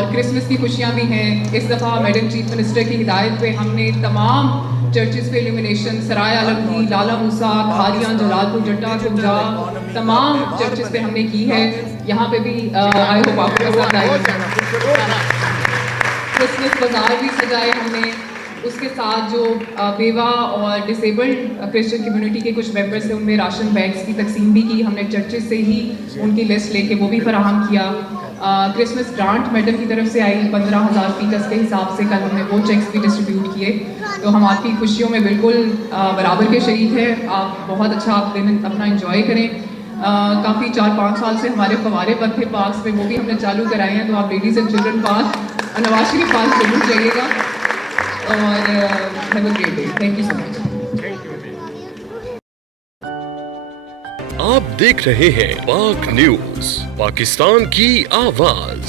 और क्रिसमस की खुशियाँ भी हैं। इस दफ़ा मैडम चीफ मिनिस्टर की हिदायत पे हमने तमाम चर्चेज़ पे इल्यूमिनेशन सराय आलमगीर, लाला मूसा, खारियाँ, जलालपुर, जट्टा, कुंजा, तमाम चर्चेज़ पे हमने की है। यहाँ पे भी आई होप आपको पसंद आई। क्रिसमस बाजार भी सजाए हमने। उसके साथ जो बेवा और डिसेबल्ड क्रिश्चियन कम्युनिटी के कुछ मेंबर्स थे उनमें राशन बैग्स की तकसीम भी की हमने। चर्चेस से ही उनकी लिस्ट लेके वो भी फराहम किया। क्रिसमस ग्रांट मैडम की तरफ से आई 15,000 फीकस के हिसाब से कल हमने वो चेक्स भी डिस्ट्रीब्यूट किए। तो हम आपकी खुशियों में बिल्कुल बराबर के शरीक हैं। आप बहुत अच्छा आप दिन अपना इंजॉय करें। काफ़ी 4-5 साल से हमारे फवारे बंद थे पार्क्स में, वो भी हमने चालू कराए हैं। तो आप लेडीज़ एंड चिल्ड्रन पार्क और नवाज शरीफ पार्क जरूर जाइएगा। और have a great day. Thank you so much. आप देख रहे हैं पाक न्यूज, पाकिस्तान की आवाज।